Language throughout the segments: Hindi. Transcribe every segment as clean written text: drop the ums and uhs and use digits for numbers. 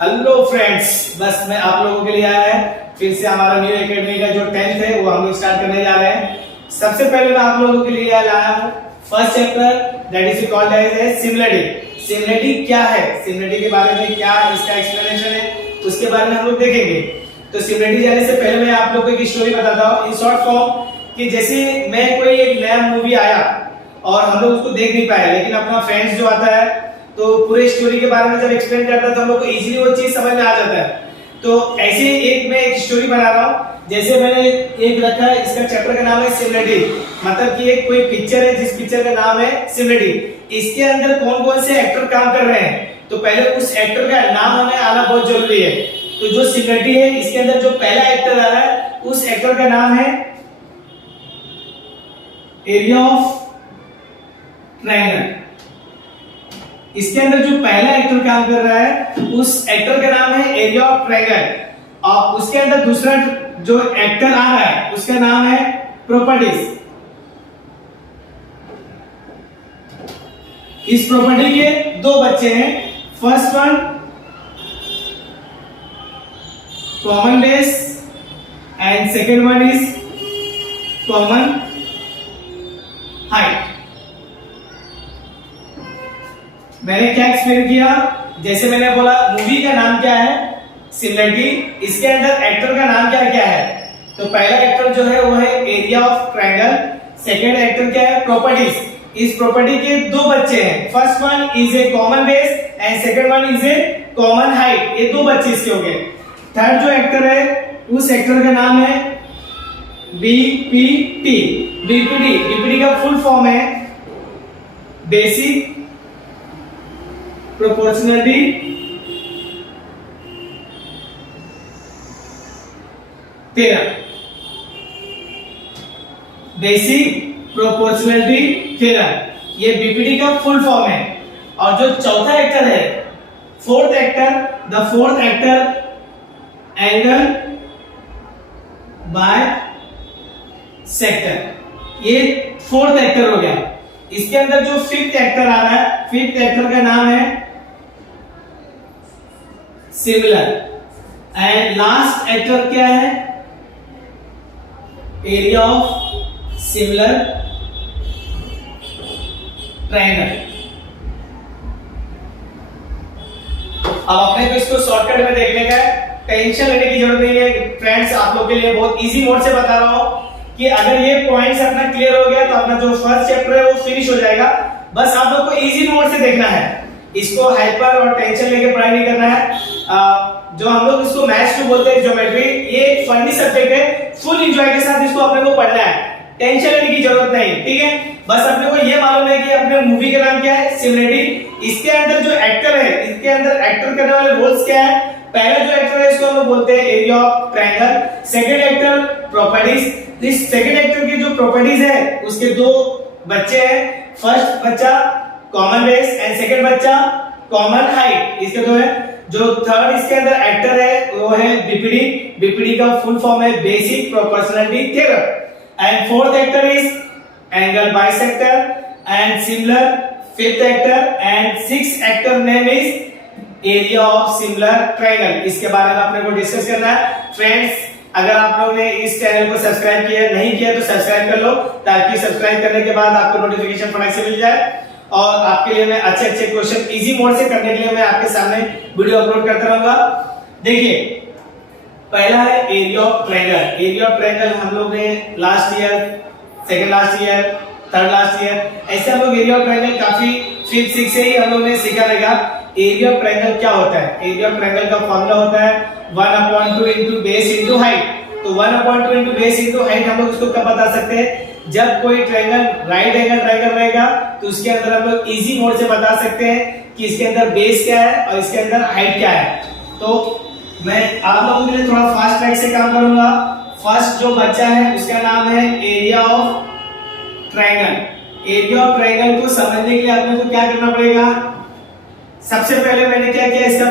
हेलो फ्रेंड्स, बस मैं आप लोगों के लिए आया है फिर से हमारा न्यू एकेडमी का जो 10th है वो हम लोग स्टार्ट करने जा रहे हैं। सबसे पहले मैं आप लोगों के लिए लाया हूँ first chapter that is called as similarity. Similarity क्या है, सिमिलरिटी के बारे में क्या इसका एक्सप्लेनेशन है, उसके बारे में हम लोग देखेंगे। तो सिमिलरिटी जाने से पहले मैं आप लोगों को एक स्टोरी बताता हूँ इन शॉर्ट फॉर्म कि जैसे मैं कोई एक नया मूवी आया और हम लोग उसको देख नहीं पाए, लेकिन अपना फ्रेंड्स जो आता है तो पूरे स्टोरी के बारे में जब एक्सप्लेन करता है तो हम लोग को इजीली वो चीज समझ में आ जाता है। तो ऐसे मैं एक स्टोरी बना रहा हूँ। जैसे मैंने एक रखा है, इसका चैप्टर का नाम है सिमिलरिटी, मतलब कि एक कोई पिक्चर है जिस पिक्चर का नाम है सिमिलरिटी। इसके अंदर कौन कौन से एक्टर काम कर रहे हैं, तो पहले उस एक्टर का नाम हमें आना बहुत जरूरी है। तो जो सिमिलरिटी है इसके अंदर जो पहला एक्टर आ रहा है उस एक्टर का नाम है एरिया ऑफ ट्रायंगल। इसके अंदर जो पहला एक्टर काम कर रहा है उस एक्टर का नाम है एरिया ऑफ ट्रायंगल। और उसके अंदर दूसरा जो एक्टर आ रहा है उसका नाम है प्रॉपर्टीज। इस प्रॉपर्टी के दो बच्चे हैं, first one common base and second one is common height. मैंने क्या एक्सप्लेन किया, जैसे मैंने बोला मूवी का नाम क्या है सिमिलरिटी, इसके अंदर एक्टर का नाम क्या क्या है। तो पहला एक्टर जो है वो है area of triangle, second actor क्या है प्रॉपर्टीज। इस प्रॉपर्टी के दो बच्चे हैं, first one is a common base and second one is a common height. ये दो बच्चे इसके हो गए। थर्ड जो एक्टर है उस एक्टर का नाम है बीपीटी। बीपीटी का फुल फॉर्म है basic proportionality theorem. Basic proportionality theorem ये बीपीटी का फुल फॉर्म है। और जो चौथा एक्टर है fourth actor, the fourth actor angle by sector, ये फोर्थ एक्टर हो गया। इसके अंदर जो फिफ्थ एक्टर आ रहा है, फिफ्थ एक्टर का नाम है सिमिलर एंड लास्ट एक्टर क्या है एरिया ऑफ सिमिलर ट्रायंगल। अब अपने को इसको शॉर्टकट में देखने का है, टेंशन लेने की जरूरत नहीं है फ्रेंड्स। आप लोग के लिए बहुत इजी मोड से बता रहा हूं कि अगर ये पॉइंट्स अपना क्लियर हो गया तो अपना जो फर्स्ट चैप्टर है वो फिनिश हो जाएगा। बस आप लोग को इजी मोड से देखना है, इसको हाइपर और टेंशन लेके पढ़ाई नहीं करना है। जो हम लोग इसको मैथ्स टू बोलते हैं ज्योमेट्री, ये एक फनी सब्जेक्ट है, फुल एंजॉय के साथ इसको अपने को पढ़ना है, टेंशन लेने की जरूरत नहीं, ठीक है। बस अपने को ये मालूम है कि अपने मूवी का नाम क्या है सिमिलरिटी। इसके अंदर जो एक्टर है, इसके अंदर एक्टर करने वाले रोल्स क्या है। पहला जो एक्टर है इसको हम लोग बोलते हैं area of triangle, second actor properties. इस सेकंड एक्टर की जो प्रॉपर्टीज है उसके दो बच्चे हैं, फर्स्ट बच्चा कॉमन बेस एंड सेकंड बच्चा कॉमन हाइट, इसके दो है। जो थर्ड इसके अंदर एक्टर है वो है बीपीडी। बीपीडी का फुल फॉर्म है basic proportionality theorem and fourth actor is angle bisector and similar. Fifth actor and sixth actor name is area of similar triangle. इसके बारे में अपने को डिस्कस करना है फ्रेंड्स। अगर आप लोगों ने इस चैनल को सब्सक्राइब किया नहीं किया तो सब्सक्राइब कर लो, ताकि सब्सक्राइब करने के बाद आपको नोटिफिकेशन फटाक से मिल जाए और आपके लिए मैं अच्छे अच्छे क्वेश्चन इजी मोड से करने के लिए मैं आपके सामने वीडियो अपलोड करता रहूंगा। देखिए पहला है area of triangle. Area of triangle हम लोग ने last year, second last year, third last year ऐसे हम लोग एरिया ऑफ ट्रायंगल काफी फिफ्थ सिक्स से ही हम लोग ने सीखा रहेगा। एरिया ऑफ ट्रायंगल क्या होता है, एरिया ऑफ ट्रायंगल का फॉर्मूला होता है 1/2 into बेस into हाइट। तो 1/2 into बेस into हाइट हम लोग इसको कब बता सकते हैं, जब कोई ट्रायंगल राइट एंगल ट्रायंगल रहेगा तो उसके अंदर हम लोग इजी मोड से बता सकते हैं कि इसके अंदर बेस क्या है और इसके अंदर हाइट क्या है। तो मैं आप लोगों के लिए थोड़ा फास्ट ट्रैक से काम करूंगा। फर्स्ट जो बच्चा है उसका नाम है area of triangle. Area of triangle को समझने के लिए आपने को क्या करना पड़ेगा, सबसे पहले मैंने क्या किया, इसका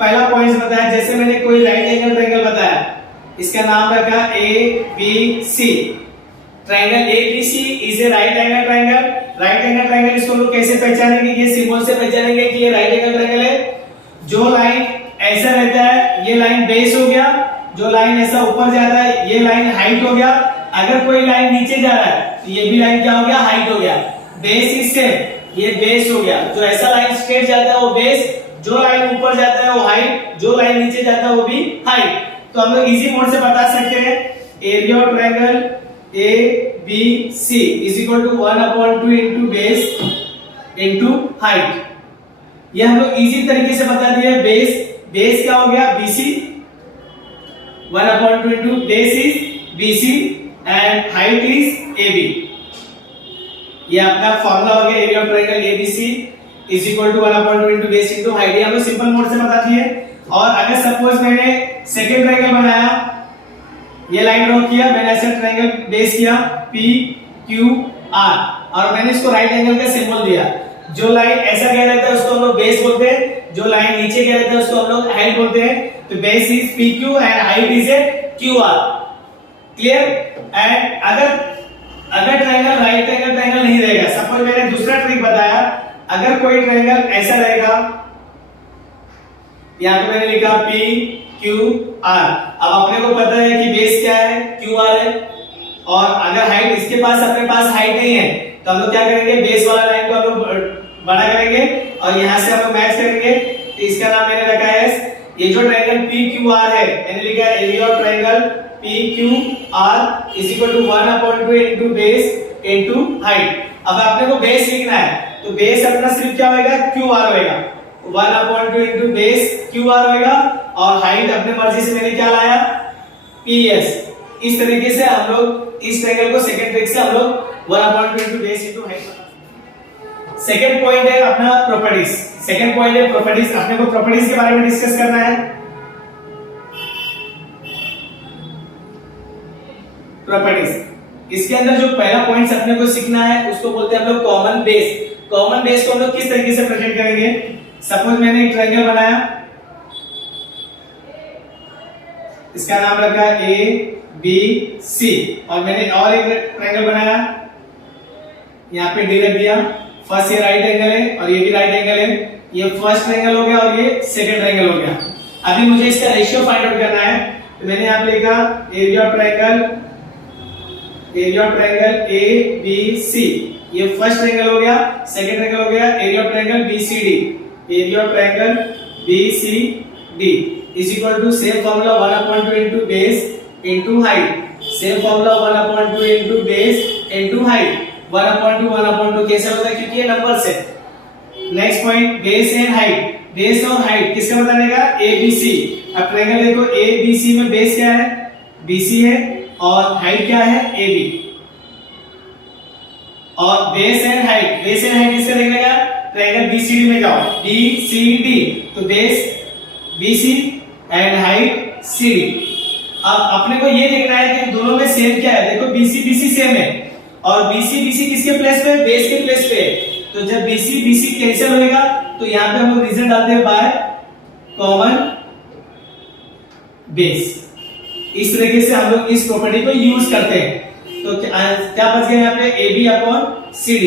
पहला पॉइंट बताया। जैसे मैंने कोई राइट एंगल ट्रायंगल बताया, इसका नाम रखा ABC। Triangle ABC is a right angle triangle. Right angle triangle इसको लोग कैसे पहचानेंगे, ये सिंबल से पहचानेंगे कि ये राइट एंगल ट्रायंगल है। जो लाइन ऐसा रहता है, ये लाइन बेस हो गया, जो लाइन ऐसा ऊपर जाता है ये लाइन हाइट हो गया। अगर कोई लाइन नीचे जा रहा है तो ये भी लाइन क्या हो गया, हाइट हो गया। बेस इज सेम, ये बेस हो गया, जो ऐसा लाइन स्ट्रेट जाता है वो बेस, जो लाइन ऊपर जाता है वो हाइट, जो लाइन नीचे जाता है वो भी हाइट। तो हम लोग इजी मोड से बता सकते हैं area of triangle A B C is equal to 1/2 into base into height. ये हम लोग इजी तरीके से बता दिए। बेस क्या हो गया, BC, 1/2 into base is BC and height is AB। ये अपना फॉर्मूला हो गया area of triangle ABC is equal to 1/2 into base into height. ये हम लोग सिंपल मोड से बता दिए। और अगर सपोज मैंने सेकंड ट्रायंगल बनाया, ये लाइन ड्रॉ किया, मैंने ऐसा ट्रायंगल बेस किया PQR और मैंने इसको राइट एंगल का सिंबल दिया। जो लाइन ऐसा कह रहता है उसको हम लोग बेस बोलते हैं, जो लाइन नीचे कह रहता है उसको हम लोग हाइट बोलते हैं। तो base is PQ and height is QR। Clear? And अगर ट्रायंगल राइट एंगल ट्रायंगल नहीं रहेगा, सपोज मैंने दूसरा ट्रिक बताया, अगर कोई ट्रायंगल ऐसा रहेगा, यहां पे मैंने लिखा PQR। अब अपने को पता है कि बेस क्या है, QR है, और अगर हाइट इसके पास अपने पास हाइट नहीं है तो हम लोग क्या करेंगे, बेस वाला लाइन को हम लोग बड़ा करेंगे और यहां से हम लोग मैच करेंगे। तो इसका नाम मैंने रखा है, ये जो ट्रायंगल PQR है, मैंने लिखा है area of triangle PQR is equal to 1/2 into base into height. अब आपने को बेस लिखना है तो बेस अपना सिर्फ क्या होगा, QR होगा, 1/2 इनटू बेस QR होगा, और हाइट अपने मर्जी से मैंने क्या लाया, PS। इस तरीके से हम लोग इस ट्रायंगल को सेकंड ट्रिक से हम लोग 1/2 into base into height. Second point है अपना प्रॉपर्टीज। सेकंड पॉइंट है प्रॉपर्टीज। अपने को प्रॉपर्टीज के बारे में डिस्कस करना है। प्रॉपर्टीज, इसके अंदर जो पहला पॉइंट अपने को सीखना है उसको बोलते हैं हम लोग कॉमन बेस। कॉमन बेस को हम लोग किस तरीके से प्रेजेंट करेंगे, सपोज मैंने एक ट्रायंगल बनाया, इसका नाम रखा ABC, और मैंने और एक ट्रायंगल बनाया, यहाँ पे D रख दिया। फर्स्ट ये राइट एंगल है और ये भी राइट एंगल है, ये फर्स्ट ट्रायंगल हो गया और ये सेकंड ट्रायंगल हो गया। अभी मुझे इसका रेशियो फाइंड आउट करना है, तो मैंने यहाँ पे लिखा एरिया ऑफ ट्रायंगल ABC, ये फर्स्ट ट्रायंगल हो गया, सेकंड ट्रायंगल हो गया, area of triangle BCD, area of triangle BCD is equal to same formula 1/2 into base into height, same formula 1/2 into base into height. 1/2 कैसे होता है, क्योंकि ये नंबर्स है। Next point, base and height. Base और हाइट किसका बताने का, ABC। अब ट्रायंगल देखो ABC में बेस क्या है, BC है, और हाइट क्या है, AB। और बेस एंड हाइट किससे देखने का, ट्रायंगल BCD में जाओ, BCD, तो base BC and height CD। अब अपने को ये देखना है कि दोनों में सेम क्या है। देखो BC सेम है, और BC किसके प्लेस पे है, बेस के प्लेस पे है। तो जब BC कैंसिल होएगा तो यहाँ पे हम लोग रीजन डालते हैं बाय कॉमन बेस। इस तरीके से हम लोग इस प्रॉपर्टी को यूज करते हैं। तो क्या बच गया यहाँ पे, AB/CD।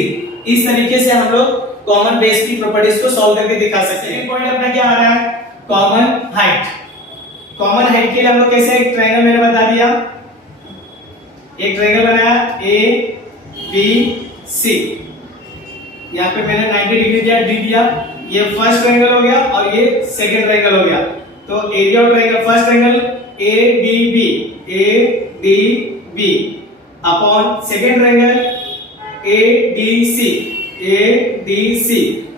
इस तरीके से हम लोग कॉमन बेस की प्रॉपर्टीज को सॉल्व करके दिखा सकते हैं। पॉइंट अपना क्या आ रहा है, कॉमन हाइट। कॉमन हाइट के लिए हम लोग कैसे, एक ट्रायंगल मैंने बता दिया, एक ट्रायंगल बनाया ABC, यहाँ पे मैंने 90 डिग्री दिया, D दिया, ये फर्स्ट ट्रायंगल हो गया और ये सेकंड ट्रायंगल हो गया। तो area of triangle, first triangle ADB upon second triangle ADC।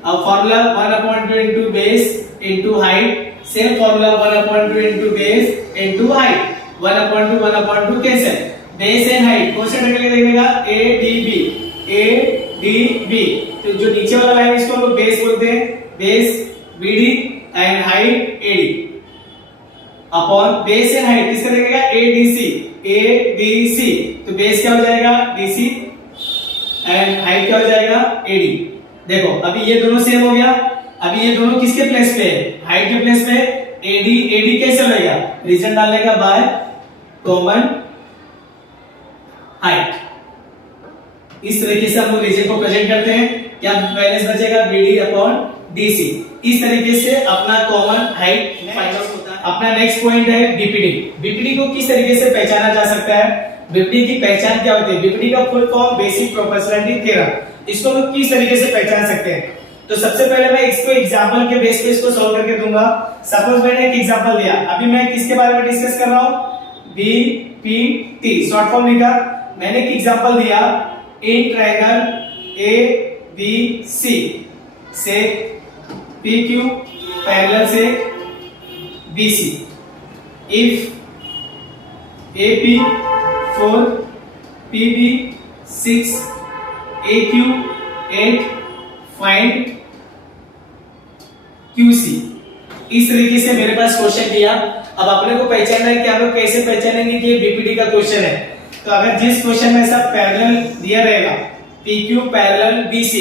अब formula 1/2 into base into height, same formula 1/2 into base into height. 1/2 cancel, base and height कौन से ट्रायंगल के देखने का, ADB। तो जो नीचे वाला लाइन इसको हम लोग बेस बोलते हैं, base BD and height AD upon base and height किसका देखेगा, ADC। तो बेस क्या हो जाएगा, DC एंड हाइट क्या हो जाएगा, AD। देखो अभी ये दोनों सेम हो गया। अभी ये दोनों किसके प्लेस पे है, हाइट के प्लेस पे। AD कैसे होगा, रीजन डालने का बाय कॉमन हाइट। इस तरीके से हम लोग रीजन को प्रेजेंट करते हैं। क्या बैलेंस बचेगा, BD अपॉन DC। इस तरीके से अपना कॉमन हाइट फाइंड आउट होता है। अपना नेक्स्ट पॉइंट है बीपीडी। बीपीडी को किस तरीके से पहचाना जा सकता है, बीपीडी की पहचान क्या होती है? बीपीडी का full form basic proportionality theorem. इसको हम किस तरीके से पहचान सकते हैं? तो सबसे पहले मैं इसको एग्जांपल के बेस पे इसको सॉल्व करके दूंगा। सपोज मैंने एक एग्जांपल दिया, अभी मैं किसके बारे में डिस्कस कर रहा हूं? बीपीटी शॉर्ट फॉर्म लिखा। मैंने एक एग्जांपल दिया, इन ट्रायंगल एबीसी से पीक्यू पैरेलल से BC, if AP 4, PB 6, AQ 8, find QC। इस तरीके से मेरे पास क्वेश्चन दिया। अब अपने को पहचानना है कि आप लोग कैसे पहचानेंगे कि ये बीपीडी का क्वेश्चन है। तो अगर जिस क्वेश्चन में सब पैरेलल दिया रहेगा, PQ पैरेलल BC,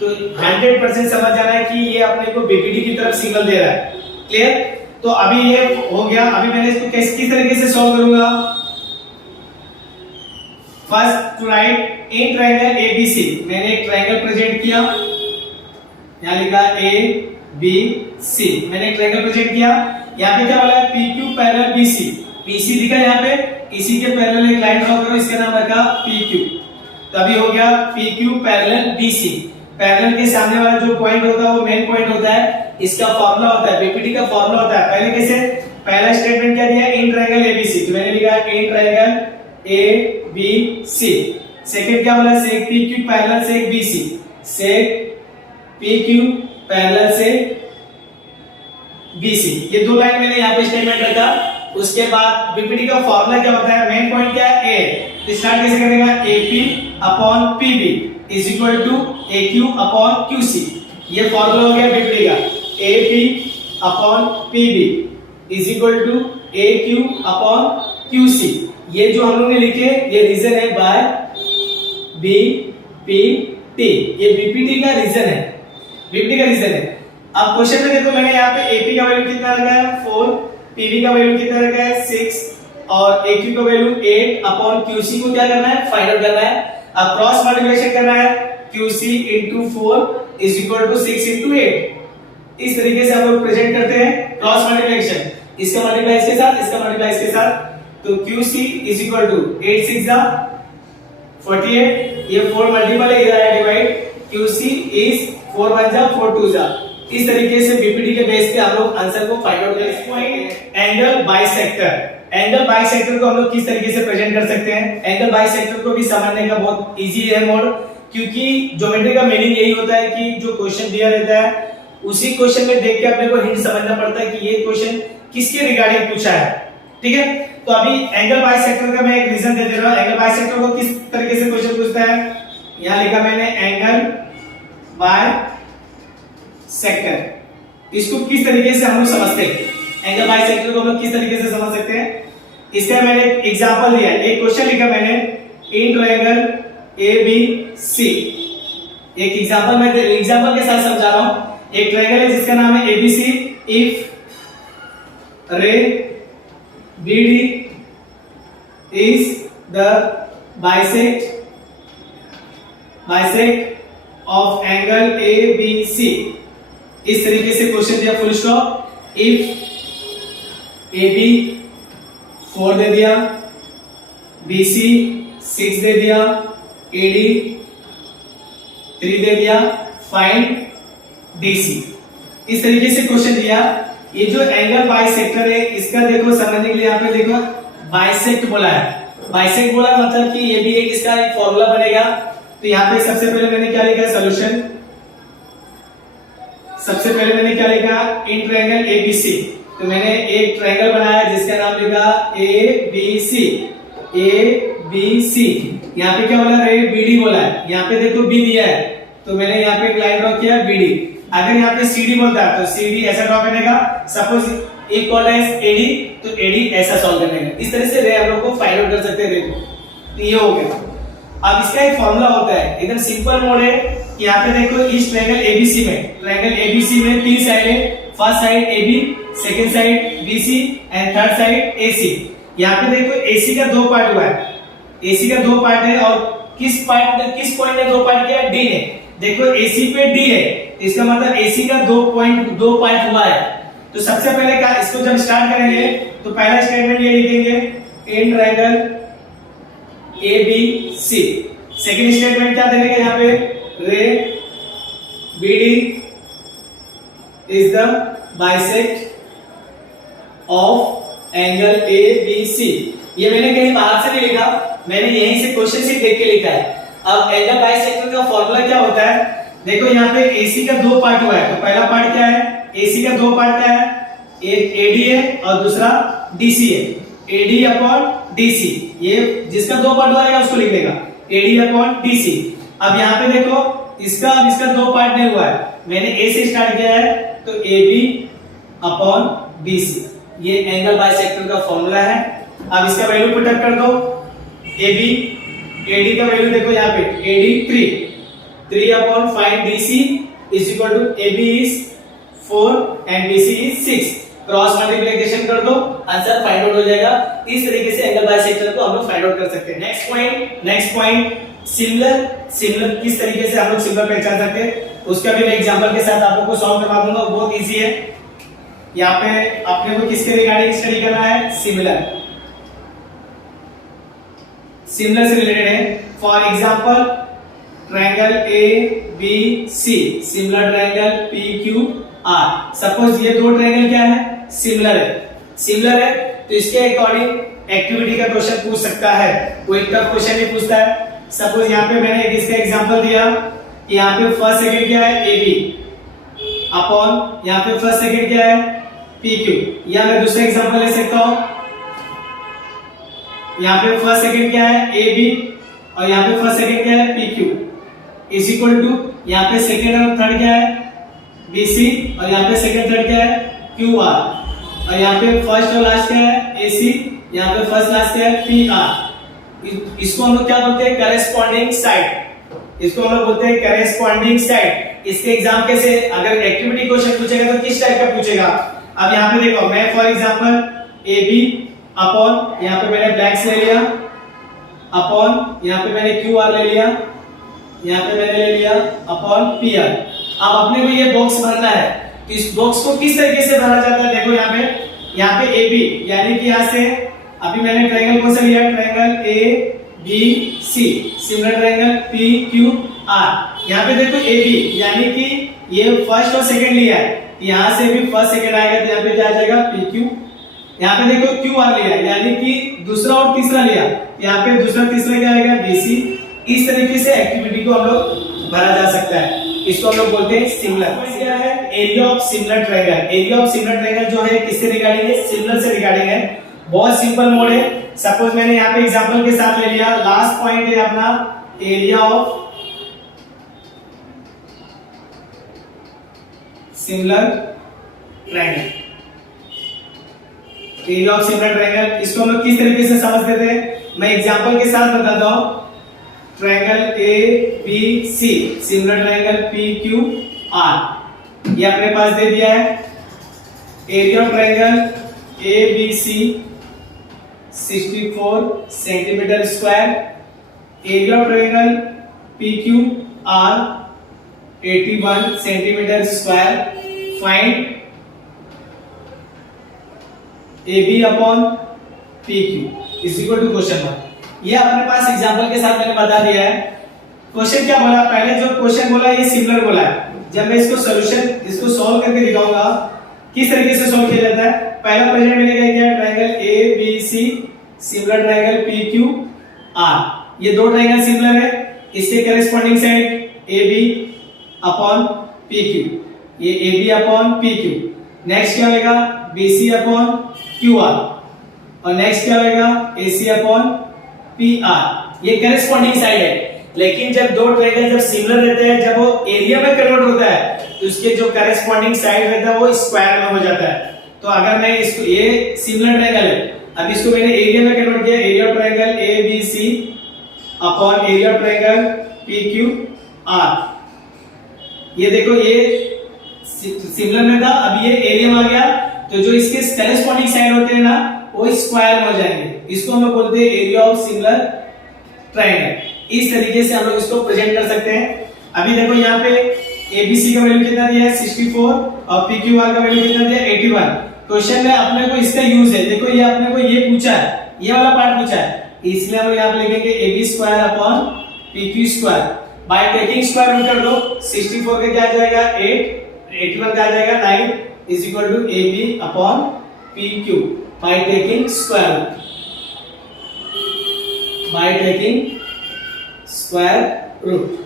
तो 100% समझ जाना है कि ये अपने को बीपीडी की तरफ सिग्नल दे रहा है। क्लियर? तो अभी ये हो गया। अभी मैंने इसको किस तरीके से सॉल्व करूंगा? First to write in triangle ABC, मैंने एक ट्रायंगल प्रेजेंट किया, यहां लिखा ABC, मैंने एक ट्रायंगल प्रेजेंट किया। यहां पे क्या बोला है? PQ पैरेलल BC, BC दिखा यहां पे, इसी के पैरेलल एक लाइन ड्रॉ करो, इसका नाम रखा PQ। तो अभी हो गया PQ पैरेलल BC। पैरेलल के सामने वाला जो पॉइंट होता है वो मेन पॉइंट होता है। इसका फार्मूला होता है, बीपीडी का फार्मूला होता है। पहले कैसे? पहला स्टेटमेंट क्या दिया? इन ट्रायंगल ABC, तो मैंने लिखा इन ट्रायंगल ABC। सेकंड क्या बोला? सेक PQ पैरेलल सेक BC, सेक PQ पैरेलल से BC। ये दो लाइन मैंने यहाँ पे स्टेटमेंट रखा। उसके बाद बीपीडी का फार्मूला क्या होता है? मेन पॉइंट क्या है? A। तो स्टार्ट कैसे करेगा? AP upon PB is equal to AQ upon QC। ये फार्मूला हो गया बीपीडी का। AP upon PB is equal to AQ upon QC। ये जो हम लोग ने लिखे ये रीजन है बाय बीपीटी। ये बीपीटी का रीजन है, बीपीटी का रीजन है। अब क्वेश्चन में देखो, मैंने यहाँ पे AP का वैल्यू कितना रखा है? 4, PB का वैल्यू कितना रखा है? 6 और AQ का वैल्यू 8 अपॉन QC को क्या करना है? फाइंड आउट करना है। अब क्रॉस मल्टीप्लिकेशन करना है, QC into 4 is equal to 6 into 8। इस तरीके से हम लोग प्रेजेंट करते हैं क्रॉस मल्टीप्लिकेशन। इसका मल्टीप्लाई इसके साथ, इसका मल्टीप्लाई इसके साथ, तो QC is equal to 8 6 जा 48, ये 4 मल्टीपल है, इधर है डिवाइड, QC is 4 1 जा 4 2 जा। इस तरीके से बीपीडी के बेस पे हम लोग आंसर को फाइंड आउट करेंगे। Point angle bisector. Angle bisector को हम लोग किस तरीके से प्रेजेंट कर सकते हैं? एंगल बाइसेक्टर को भी समझने का बहुत इजी है मोड, क्योंकि ज्योमेट्री का मीनिंग यही होता है कि जो क्वेश्चन दिया रहता है उसी क्वेश्चन में देख के अपने को हिंट समझना पड़ता है कि ये क्वेश्चन किसके रिगार्डिंग पूछा है। ठीक है, तो अभी एंगल बाइसेक्टर का मैं एक रीजन दे दे रहा हूं। एंगल बाइसेक्टर को किस तरीके से क्वेश्चन पूछता है? यहां लिखा मैंने एंगल बाइसेक्टर। इसको किस तरीके से हम लोग समझते हैं? एंगल बाइसेक्टर को हम लोग किस तरीके से समझ सकते हैं? इसका मैंने एग्जांपल दिया, एक क्वेश्चन लिखा मैंने इन ट्रायंगल ABC। एक एग्जांपल मैं एग्जांपल के साथ समझा रहा हूं। एक ट्रायंगल है जिसका नाम है ABC। इफ रे BD is the bisect of angle ABC। इस तरीके से क्वेश्चन दिया, फुल स्टॉप। इफ AB 4 दे दिया, BC 6 दे दिया, AD 3 दे दिया, फाइंड DC। इस तरीके से क्वेश्चन दिया। ये जो एंगल बाइसेक्टर है इसका देखो समझने के लिए यहाँ पे देखो बाइसेक्ट बोला है। बाइसेक्ट बोला मतलब कि ये भी एक इसका एक फॉर्मूला बनेगा। तो यहाँ पे सबसे पहले मैंने क्या लिखा? सॉल्यूशन। सबसे पहले मैंने क्या लिखा? इन ट्रायंगल ABC। तो मैंने एक ट्रायंगल बनाया जिसका नाम लिखा ABC। यहाँ पे क्या बोला? रे BD बोला है। यहाँ पे देखो B दिया है, तो मैंने यहाँ पे एक लाइन ड्रॉ किया BD। अगर यहाँ पे CD बोलता है तो CD ऐसा ड्रॉ करने का। सपोज इक्वल है AD, तो AD ऐसा सॉल्व करने का। इस तरह से रे हम लोग को फाइंड आउट कर सकते हैं रे को। तो ये हो गया। अब इसका एक फॉर्मूला होता है, एकदम सिंपल मोड है। यहाँ पे देखो इस ट्रायंगल ABC में 3 साइड है। First side AB, second side BC and third side AC। यहाँ पे देखो AC का 2 पार्ट हुआ है। AC का 2 पार्ट है और किस पॉइंट ने 2 पार्ट किया? D ने। देखो AC पे D है, इसका मतलब AC का 2 पार्ट हुआ है। तो सबसे पहले क्या, इसको जब स्टार्ट करेंगे तो पहला स्टेटमेंट ये लिखेंगे in triangle A B C. Second statement क्या देंगे यहाँ पे, ray B D is the bisect of angle A B C. ये मैंने कहीं बाहर से नहीं लिखा, मैंने यहीं से क्वेश्चन से देख के लिखा है। अब एंगल बाइसेक्टर का फॉर्मूला क्या होता है, देखो यहाँ पे AC का दो पार्ट हुआ है, तो पहला पार्ट क्या है, AC का दो पार्ट क्या है, एक AD है और दूसरा DC है, AD अपॉन DC। ये जिसका दो पार्ट हुआ है उसको लिख देगा AD अपॉन DC। अब यहाँ पे देखो इसका और इसका दो पार्ट नहीं हुआ है, मैंने A से स्टार्ट किया है, तो AB अपॉन BC, ये एंगल बाइसेक्टर का फॉर्मूला है। अब इसका वैल्यू पुट अप कर दो, AD का वैल्यू देखो यहाँ पे AD 3 upon find DC is equal to AB is 4 and BC is 6। Cross multiplication कर दो, आंसर फाइंड आउट हो जाएगा। इस तरीके से एंगल बाइसेक्टर को हम लोग फाइंड आउट कर सकते हैं। नेक्स्ट पॉइंट सिमिलर किस तरीके से हम लोग सिमिलर पहचान सकते हैं, उसका भी मैं एग्जांपल के साथ आप लोगों को सॉल्व करवा दूंगा, बहुत इजी है। यहाँ पे अपने को किसके रिगार्डिंग स्टडी करना है, सिमिलर से रिलेटेड है। For example triangle ABC, similar triangle PQR। Suppose ये दो ट्रायंगल क्या है, सिमिलर है, तो इसके अकॉर्डिंग एक्टिविटी का क्वेश्चन पूछ सकता है, कोई टफ क्वेश्चन नहीं पूछता है। सपोज यहाँ पे मैंने इसका एग्जांपल दिया कि यहाँ पे फर्स्ट सेकंड क्या है AB अपॉन यहाँ पे फर्स्ट सेकंड क्या है PQ। या मैं दूसरा एग्जांपल ले सकता हूँ, यहाँ पे फर्स्ट सेकंड क्या है AB और यहाँ पे फर्स्ट सेकंड क्या है PQ इज इक्वल टू यहाँ पे सेकंड और थर्ड क्या है BC और यहाँ पे सेकंड थर्ड क्या है QR और यहाँ पे फर्स्ट और लास्ट क्या है AC, यहाँ पे फर्स्ट लास्ट क्या है PR। इसको हम लोग क्या बोलते हैं, करेस्पॉन्डिंग साइड। इसको हम लोग बोलते हैं करेस्पॉन्डिंग साइड। इसके एग्जाम कैसे, अगर एक्टिविटी क्वेश्चन पूछेगा तो किस टाइप का पूछेगा। अब यहाँ पे देखो, मैं फॉर एग्जांपल AB अपॉन यहाँ पे मैंने ब्लैक्स ले लिया अपॉन यहाँ पे मैंने QR ले लिया, यहाँ पे मैंने ले लिया अपॉन PR। अब अपने को ये बॉक्स भरना है, तो इस बॉक्स को किस तरीके से भरा जाता है, देखो यहाँ पे AB यानी कि यहाँ से अभी मैंने ट्रायंगल कौन सा लिया, triangle ABC, similar triangle PQR। यहाँ पे देखो AB यानी कि ये फर्स्ट और सेकंड लिया है, यहाँ से भी फर्स्ट सेकंड आएगा तो यहाँ पे क्या आ जाएगा PQ। यहाँ पे देखो QR लिया यानी कि दूसरा और तीसरा लिया, यहाँ पे दूसरा तीसरा क्या आएगा BC। इस तरीके से एक्टिविटी को हम लोग भरा जा सकता है, इसको हम लोग बोलते हैं सिमिलर। क्या है, area of similar triangle. Area of similar triangle जो है किससे रिगार्डिंग है, सिमिलर से रिगार्डिंग है। बहुत सिंपल मोड है। सपोज मैंने यहाँ पे एग्जांपल के साथ ले लिया, लास्ट पॉइंट है अपना area of similar triangle. Area of similar triangle, इसको हम लोग किस तरीके से समझ देते हैं, मैं एग्जांपल के साथ बताता हूं। Triangle ABC, similar triangle PQR, ये अपने पास दे दिया है। Area of triangle ABC 64 centimetre square, area of triangle PQR 81 centimetre square. Find AB upon PQ is equal to question mark. ये अपने पास एग्जांपल के साथ मैंने बता दिया है। क्वेश्चन क्या बोला, पहले जो क्वेश्चन बोला ये सिमिलर बोला है। जब मैं इसको इसको सॉल्व करके दिखाऊंगा किस तरीके से सॉल्व किया जाता है। पहला प्रेजेंट मैंने क्या किया, triangle ABC similar triangle PQR। ये दो ट्रायंगल सिमिलर है, इसके corresponding side AB upon PQ, ये AB अपॉन PQ। नेक्स्ट क्या होगा, BC अपॉन QR और नेक्स्ट क्या होगा, AC अपॉन PR। ये करेस्पॉन्डिंग साइड है। लेकिन जब दो ट्रायंगल जब सिमिलर रहते हैं, जब वो एरिया में कन्वर्ट होता है तो उसके जो करेस्पॉन्डिंग साइड रहता है वो स्क्वायर में हो जाता है। तो अगर मैं इसको, ये सिमिलर ट्रायंगल है, अब इसको मैंने एरिया में कन्वर्ट किया, area of triangle ABC upon area of triangle PQR। ये देखो ये सिमिलर में था, अब ये एरिया में आ गया, तो जो इसके करेस्पॉन्डिंग साइड होते हैं ना वो स्क्वायर में हो जाएंगे। इसको हम लोग बोलते हैं एरिया ऑफ सिमिलर ट्रायंगल। इस तरीके से हम लोग इसको प्रेजेंट कर सकते हैं। अभी देखो यहाँ पे एबीसी का वैल्यू कितना दिया है 64 और पीक्यूआर का वैल्यू कितना दिया है 81। क्वेश्चन में अपने को इसका यूज है, देखो ये अपने को ये पूछा है, ये वाला पार्ट पूछा है, इसलिए हम यहां पे लिखेंगे ab square upon pq square by taking square root कर दो। 64 का क्या आ जाएगा 8, 81 का आ जाएगा 9 is equal to ab upon pq by taking square root, by taking square root.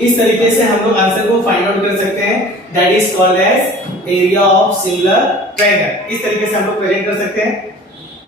इस तरीके से हम लोग आंसर को फाइंड आउट कर सकते हैं, that is called as area of similar triangle. इस तरीके से हम लोग प्रेजेंट कर सकते हैं।